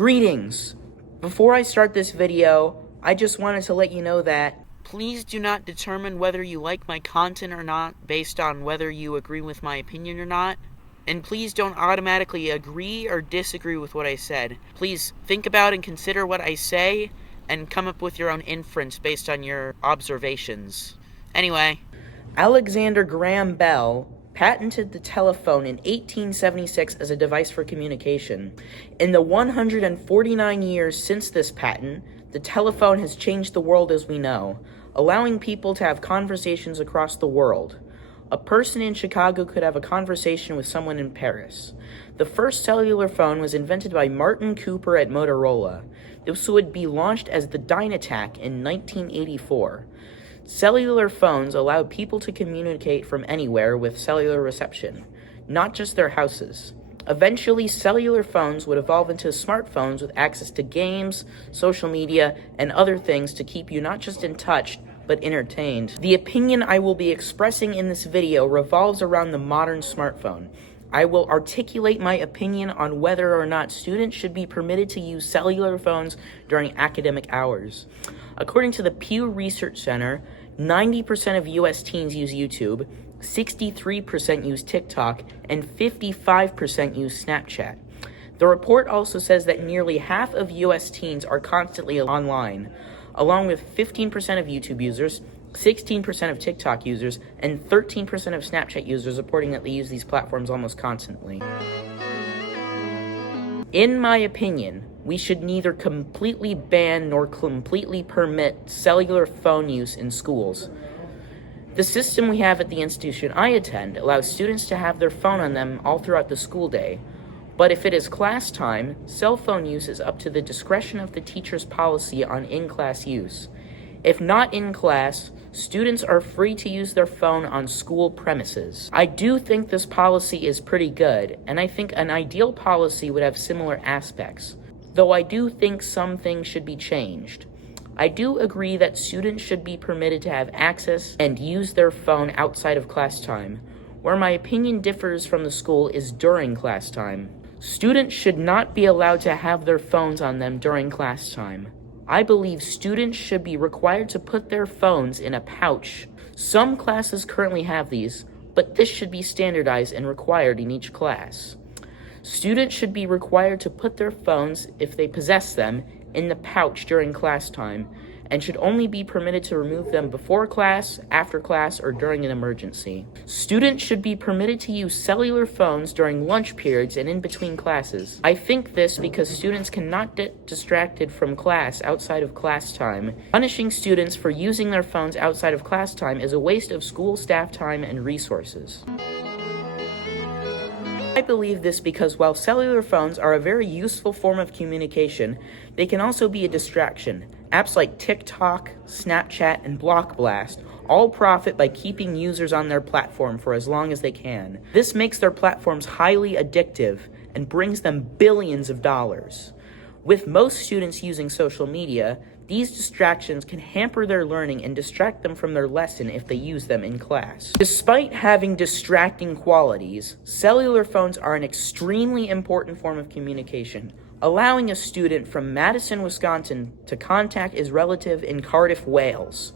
Greetings! Before I start this video, I just wanted to let you know that please do not determine whether you like my content or not based on whether you agree with my opinion or not. And please don't automatically agree or disagree with what I said. Please think about and consider what I say and come up with your own inference based on your observations. Anyway, Alexander Graham Bell patented the telephone in 1876 as a device for communication. In the 149 years since this patent, the telephone has changed the world as we know, allowing people to have conversations across the world. A person in Chicago could have a conversation with someone in Paris. The first cellular phone was invented by Martin Cooper at Motorola. This would be launched as the Dynatac in 1984. Cellular phones allowed people to communicate from anywhere with cellular reception, not just their houses. Eventually, cellular phones would evolve into smartphones with access to games, social media, and other things to keep you not just in touch, but entertained. The opinion I will be expressing in this video revolves around the modern smartphone. I will articulate my opinion on whether or not students should be permitted to use cellular phones during academic hours. According to the Pew Research Center, 90% of US teens use YouTube, 63% use TikTok, and 55% use Snapchat. The report also says that nearly half of US teens are constantly online, along with 15% of YouTube users, 16% of TikTok users, and 13% of Snapchat users reporting that they use these platforms almost constantly. In my opinion, we should neither completely ban nor completely permit cellular phone use in schools. The system we have at the institution I attend allows students to have their phone on them all throughout the school day. But if it is class time, cell phone use is up to the discretion of the teacher's policy on in-class use. If not in class, students are free to use their phone on school premises. I do think this policy is pretty good, and I think an ideal policy would have similar aspects, though I do think some things should be changed. I do agree that students should be permitted to have access and use their phone outside of class time. Where my opinion differs from the school is during class time. Students should not be allowed to have their phones on them during class time. I believe students should be required to put their phones in a pouch. Some classes currently have these, but this should be standardized and required in each class. Students should be required to put their phones, if they possess them, in the pouch during class time, and should only be permitted to remove them before class, after class, or during an emergency. Students should be permitted to use cellular phones during lunch periods and in between classes. I think this because students cannot get distracted from class outside of class time. Punishing students for using their phones outside of class time is a waste of school staff time and resources. I believe this because while cellular phones are a very useful form of communication, they can also be a distraction. Apps like TikTok, Snapchat, and Block Blast all profit by keeping users on their platform for as long as they can. This makes their platforms highly addictive and brings them billions of dollars. With most students using social media, these distractions can hamper their learning and distract them from their lesson if they use them in class. Despite having distracting qualities, cellular phones are an extremely important form of communication, allowing a student from Madison, Wisconsin to contact his relative in Cardiff, Wales.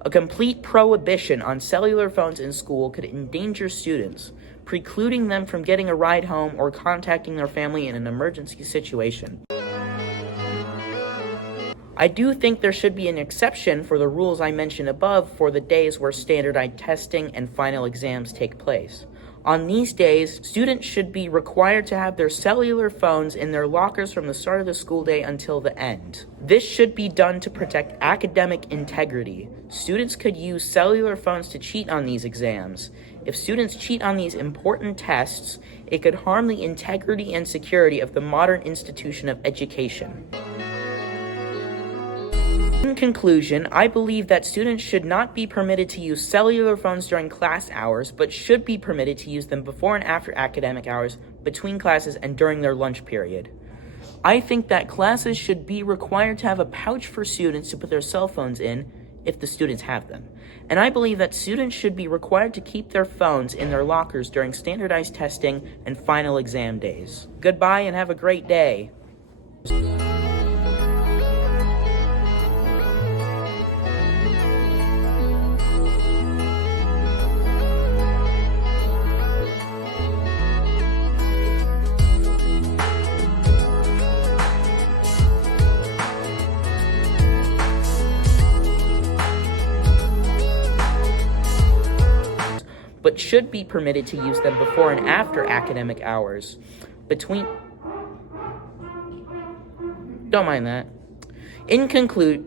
A complete prohibition on cellular phones in school could endanger students, precluding them from getting a ride home or contacting their family in an emergency situation. I do think there should be an exception for the rules I mentioned above for the days where standardized testing and final exams take place. On these days, students should be required to have their cellular phones in their lockers from the start of the school day until the end. This should be done to protect academic integrity. Students could use cellular phones to cheat on these exams. If students cheat on these important tests, it could harm the integrity and security of the modern institution of education. In conclusion, I believe that students should not be permitted to use cellular phones during class hours, but should be permitted to use them before and after academic hours, between classes, and during their lunch period. I think that classes should be required to have a pouch for students to put their cell phones in, if the students have them. And I believe that students should be required to keep their phones in their lockers during standardized testing and final exam days. Goodbye and have a great day. But should be permitted to use them before and after academic hours. Don't mind that. In conclusion,